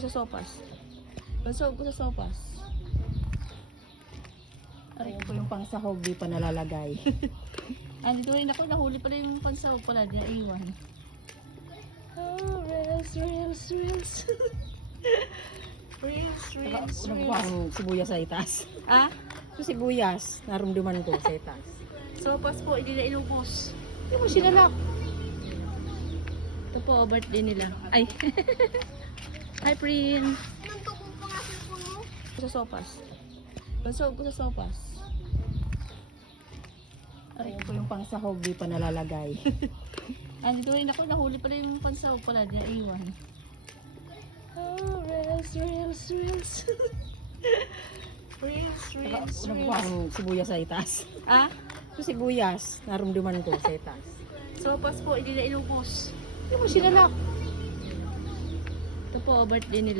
Sa sopas. Basog ko sa sopas. Aray ko yung pangsahog, di pa nalalagay. Dito rin ako, nahuli pala yung pansahog pala, di na iwan. Oh, reels, reels, reels. Reels, reels, Unang reels. ang sibuyas sa itas. Ah? Yung sibuyas, narumduman ko sa itas. Sopas po, hindi na inubos. Hindi mo sinalak. Ito po, birthday nila. Ay. Hi, Prin. Nagtukong pa nga cellphone mo. Sa sopas. Basog ko sa sopas. Aray ko yung pangsahog, di pa nalalagay. Dito rin ako, nahuli pala yung pansahog pala, di na iwan. Oh, reels, reels, reels. Reels, reels, Unang reels. ang sibuyas sa itas. Ah? Yung sibuyas, narumduman ko sa itas. Sopas po, hindi na inubos. Hindi mo sinalak. Ito po, birthday nila.